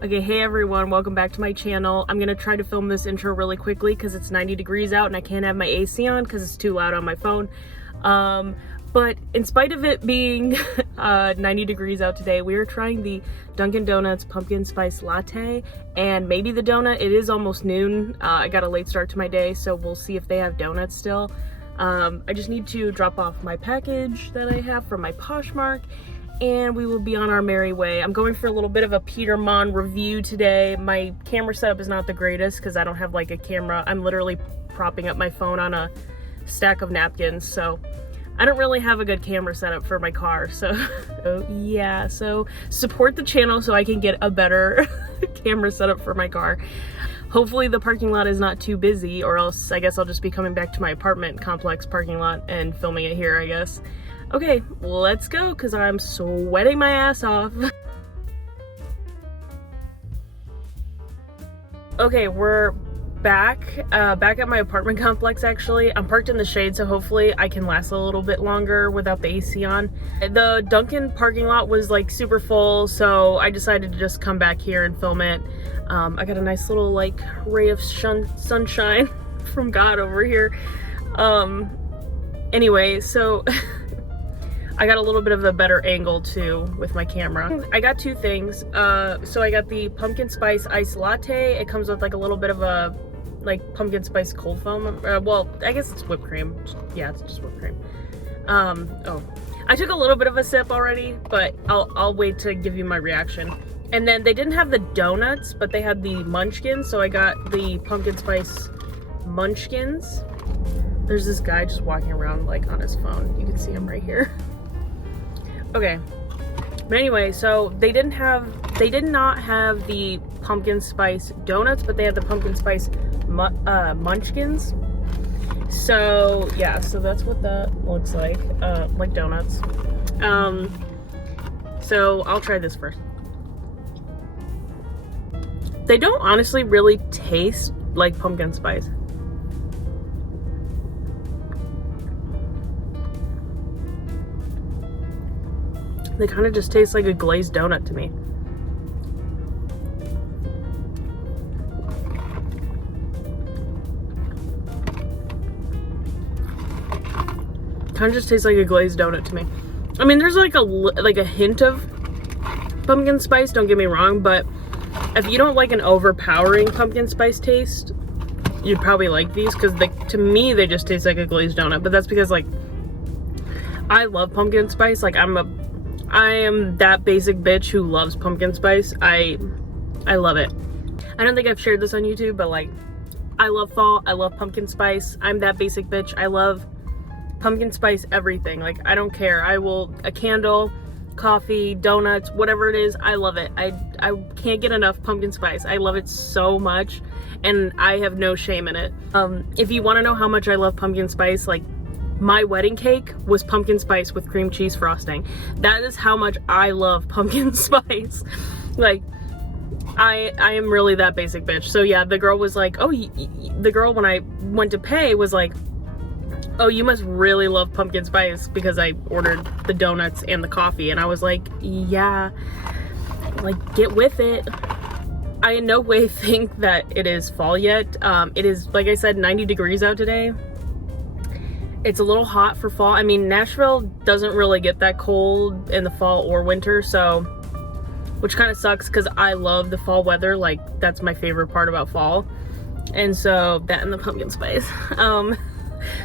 Okay, hey everyone, welcome back to my channel. I'm gonna try to film this intro really quickly because it's 90 degrees out and I can't have my AC on because it's too loud on my phone. But in spite of it being 90 degrees out today, we are trying the Dunkin Donuts pumpkin spice latte and maybe the donut. It is almost noon. I got a late start to my day, so we'll see if they have donuts still. I just need to drop off my package that I have from my Poshmark, and we will be on our merry way. I'm going for a little bit of a Petermon review today. My camera setup is not the greatest because I don't have like a camera. I'm literally propping up my phone on a stack of napkins, so I don't really have a good camera setup for my car. So yeah, so support the channel so I can get a better camera setup for my car. Hopefully the parking lot is not too busy, or else I guess I'll just be coming back to my apartment complex parking lot and filming it here, I guess. Okay, let's go, because I'm sweating my ass off. Okay, we're back at my apartment complex. Actually, I'm parked in the shade, so hopefully I can last a little bit longer without the AC on. The Dunkin parking lot was like super full, so I decided to just come back here and film it. I got a nice little like ray of sunshine from God over here. Anyway, so I got a little bit of a better angle too with my camera. I got two things. So I got the pumpkin spice iced latte. It comes with like a little bit of a like pumpkin spice cold foam. Well, I guess it's whipped cream. Yeah, it's just whipped cream. Oh, I took a little bit of a sip already, but I'll wait to give you my reaction. And then they didn't have the donuts, but they had the munchkins. So I got the pumpkin spice munchkins. There's this guy just walking around like on his phone. You can see him right here. Okay, but anyway, so they did not have the pumpkin spice donuts, but they had the pumpkin spice munchkins. So yeah, so that's what that looks like donuts. So I'll try this first. They don't honestly really taste like pumpkin spice. They kind of just taste like a glazed donut to me. Kind of just tastes like a glazed donut to me. I mean, there's like a hint of pumpkin spice, don't get me wrong, but if you don't like an overpowering pumpkin spice taste, you'd probably like these, because to me they just taste like a glazed donut. But that's because like I love pumpkin spice. Like I am that basic bitch who loves pumpkin spice. I love it. I don't think I've shared this on YouTube, but like, I love fall. I love pumpkin spice. I'm that basic bitch. I love pumpkin spice everything. Like, I don't care. A candle, coffee, donuts, whatever it is, I love it. I can't get enough pumpkin spice. I love it so much, and I have no shame in it. If you want to know how much I love pumpkin spice, like, my wedding cake was pumpkin spice with cream cheese frosting. That is how much I love pumpkin spice. Like, I am really that basic bitch. So yeah, the girl was like, oh, the girl when I went to pay was like, oh, you must really love pumpkin spice, because I ordered the donuts and the coffee. And I was like, yeah, like, get with it. I in no way think that it is fall yet. It is, like I said, 90 degrees out today. It's a little hot for fall. I mean, Nashville doesn't really get that cold in the fall or winter, so, which kind of sucks because I love the fall weather. Like, that's my favorite part about fall. And so that and the pumpkin spice.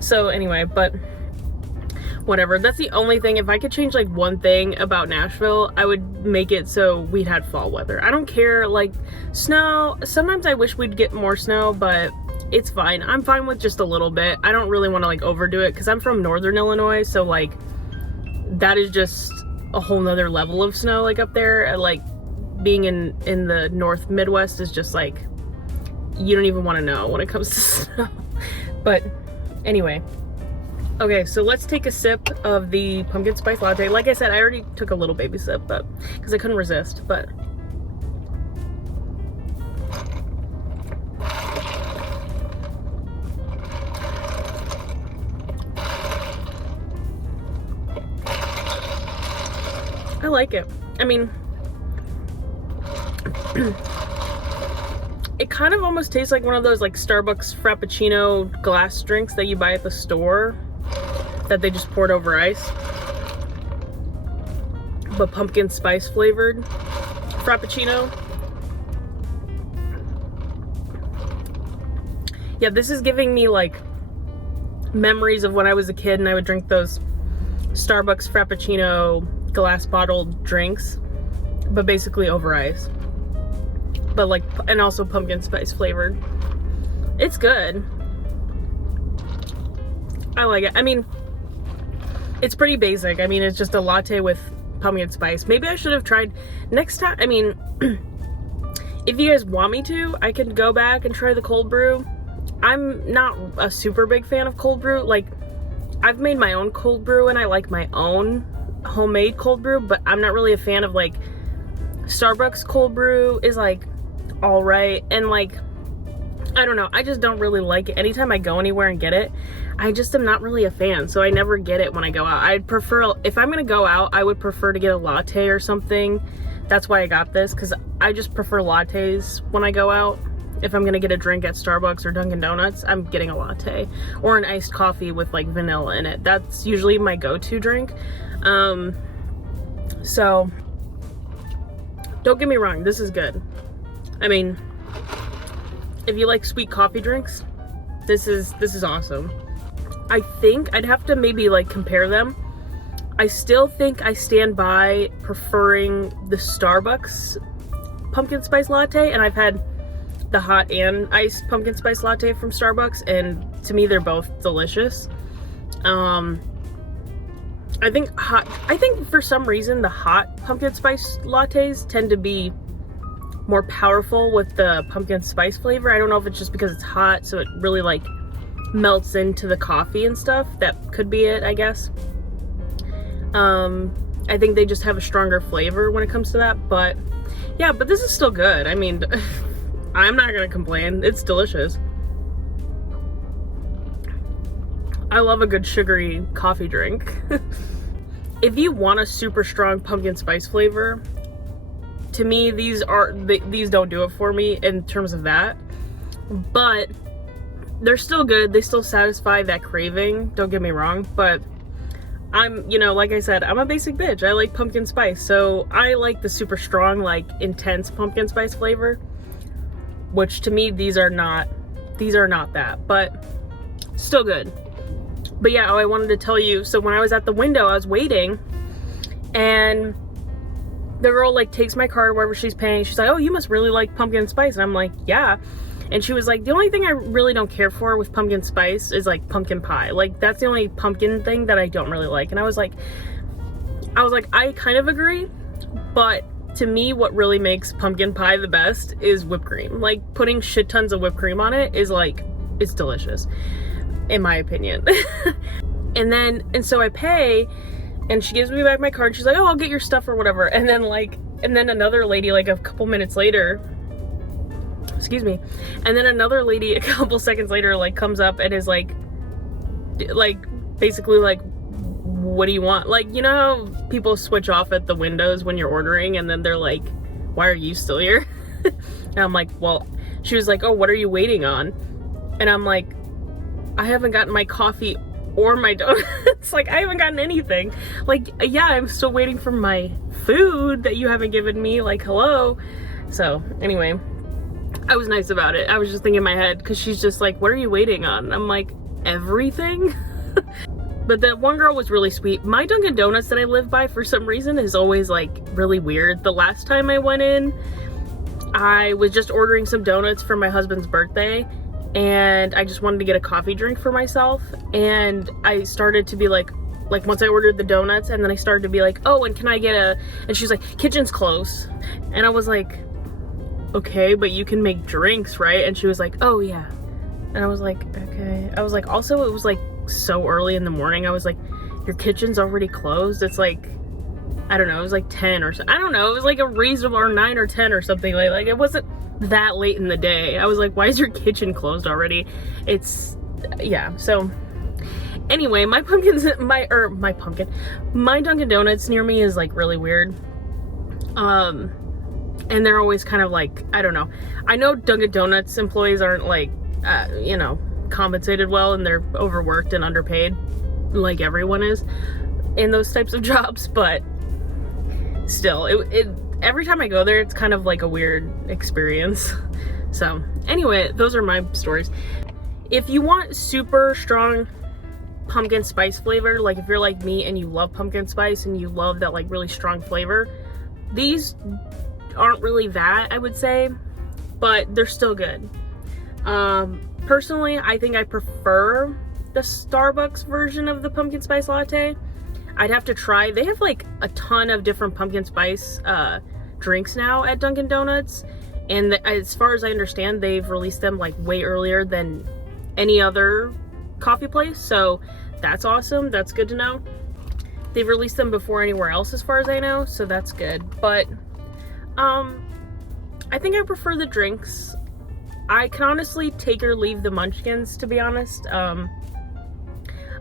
So anyway, but whatever. That's the only thing. If I could change like one thing about Nashville, I would make it so we'd had fall weather. I don't care, like, snow. Sometimes I wish we'd get more snow, but it's fine. I'm fine with just a little bit. I don't really want to like overdo it, because I'm from northern Illinois, so like that is just a whole nother level of snow. Like up there, like being in the North Midwest is just like, you don't even want to know when it comes to snow. But anyway, okay, so let's take a sip of the pumpkin spice latte. Like I said, I already took a little baby sip, but because I couldn't resist. But I like it. I mean, It kind of almost tastes like one of those like Starbucks Frappuccino glass drinks that you buy at the store that they just poured over ice, but pumpkin spice flavored Frappuccino. Yeah, this is giving me like memories of when I was a kid and I would drink those Starbucks Frappuccino glass bottled drinks, but basically over ice. But like, and also pumpkin spice flavored. It's good. I like it. I mean, it's pretty basic. I mean, it's just a latte with pumpkin spice. Maybe I should have tried next time. I mean, if you guys want me to, I can go back and try the cold brew. I'm not a super big fan of cold brew. Like, I've made my own cold brew and I like my own homemade cold brew, but I'm not really a fan of like Starbucks cold brew is like all right, and like I don't know, I just don't really like it. Anytime I go anywhere and get it, I just am not really a fan, so I never get it when I go out. I'd prefer, if I'm gonna go out, I would prefer to get a latte or something. That's why I got this, because I just prefer lattes when I go out. If I'm gonna get a drink at Starbucks or Dunkin Donuts, I'm getting a latte or an iced coffee with like vanilla in it. That's usually my go-to drink. So don't get me wrong, this is good. I mean, if you like sweet coffee drinks, this is awesome. I think I'd have to maybe like compare them. I still think I stand by preferring the Starbucks pumpkin spice latte, and I've had the hot and iced pumpkin spice latte from Starbucks, and to me they're both delicious. I think for some reason the hot pumpkin spice lattes tend to be more powerful with the pumpkin spice flavor. I don't know if it's just because it's hot, so it really like melts into the coffee and stuff. That could be it, I guess. I think they just have a stronger flavor when it comes to that, but yeah, but this is still good. I mean, I'm not gonna complain. It's delicious. I love a good sugary coffee drink. If you want a super strong pumpkin spice flavor, to me, these don't do it for me in terms of that, but they're still good. They still satisfy that craving, don't get me wrong, but I'm, you know, like I said, I'm a basic bitch. I like pumpkin spice, so I like the super strong, like intense pumpkin spice flavor, which to me, these are not that, but still good. But yeah, I wanted to tell you, so when I was at the window, I was waiting, and the girl like takes my card wherever she's paying. She's like, oh, you must really like pumpkin spice. And I'm like, yeah. And she was like, the only thing I really don't care for with pumpkin spice is like pumpkin pie. Like, that's the only pumpkin thing that I don't really like. And I was like, I kind of agree, but to me, what really makes pumpkin pie the best is whipped cream. Like, putting shit tons of whipped cream on it is like, it's delicious, in my opinion. and so I pay, and she gives me back my card. She's like, oh, I'll get your stuff or whatever. And then another lady, like a couple minutes later, excuse me. And then another lady a couple seconds later, like comes up and is like basically like, what do you want? Like, you know how people switch off at the windows when you're ordering, and then they're like, why are you still here? And I'm like, well, she was like, oh, what are you waiting on? And I'm like, I haven't gotten my coffee or my donuts. Like, I haven't gotten anything. Like, yeah, I'm still waiting for my food that you haven't given me. Like, hello. So anyway, I was nice about it. I was just thinking in my head, because she's just like, what are you waiting on? And I'm like, everything. But that one girl was really sweet. My Dunkin Donuts that I live by, for some reason, is always like really weird. The last time I went in, I was just ordering some donuts for my husband's birthday, and I just wanted to get a coffee drink for myself. And I started to be like once I ordered the donuts, and then I started to be like, oh, and can I get and she's like, kitchen's closed. And I was like, okay, but you can make drinks, right? And she was like, oh yeah. And I was like, okay. I was like, also, it was like so early in the morning. I was like, your kitchen's already closed? It's like, I don't know, it was like 10 or so. I don't know, it was like a reasonable, or 9 or 10 or something. Like it wasn't that late in the day. I was like, why is your kitchen closed already? It's, yeah. So anyway, my Dunkin Donuts near me is like really weird. And they're always kind of like, I don't know. I know Dunkin Donuts employees aren't like, you know, compensated well, and they're overworked and underpaid like everyone is in those types of jobs, but still, every time I go there, it's kind of like a weird experience. So anyway, those are my stories. If you want super strong pumpkin spice flavor, like if you're like me and you love pumpkin spice and you love that like really strong flavor, these aren't really that, I would say, but they're still good. Personally, I think I prefer the Starbucks version of the pumpkin spice latte. I'd have to try. They have like a ton of different pumpkin spice drinks now at Dunkin Donuts, and as far as I understand, they've released them like way earlier than any other coffee place, so that's awesome. That's good to know. They've released them before anywhere else as far as I know, so that's good. But I think I prefer the drinks. I can honestly take or leave the munchkins, to be honest.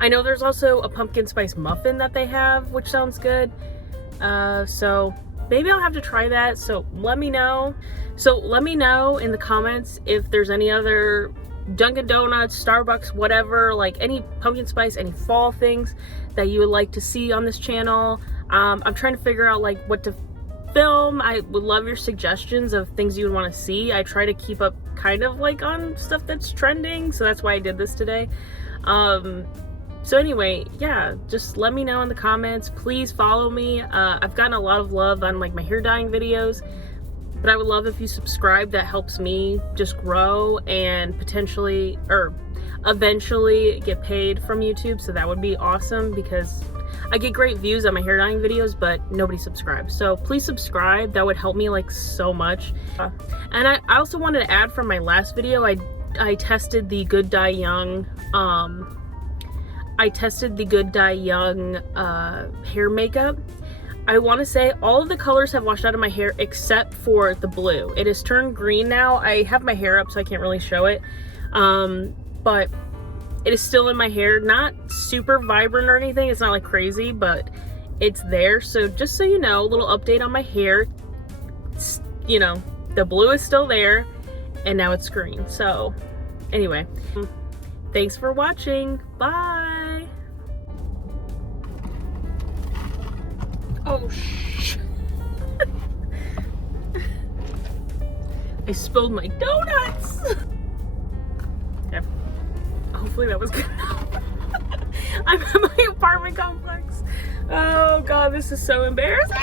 I know there's also a pumpkin spice muffin that they have, which sounds good. So maybe I'll have to try that. So let me know. In the comments if there's any other Dunkin Donuts, Starbucks, whatever, like any pumpkin spice, any fall things that you would like to see on this channel. I'm trying to figure out like what to film. I would love your suggestions of things you would want to see. I try to keep up kind of like on stuff that's trending, so that's why I did this today. So anyway, yeah, just let me know in the comments. Please follow me. I've gotten a lot of love on like my hair dyeing videos, but I would love if you subscribe. That helps me just grow and potentially or eventually get paid from YouTube, so that would be awesome because I get great views on my hair dyeing videos, but nobody subscribes. So please subscribe. That would help me like so much. And I also wanted to add from my last video, I tested the Good Dye Young hair makeup. I want to say all of the colors have washed out of my hair except for the blue. It has turned green now. I have my hair up so I can't really show it, but it is still in my hair. Not super vibrant or anything. It's not like crazy, but it's there. So just so you know, a little update on my hair. You know, the blue is still there and now it's green. So anyway, thanks for watching. Bye. Oh, shh. I spilled my donuts. Okay. Hopefully that was good enough. I'm at my apartment complex. Oh God, this is so embarrassing.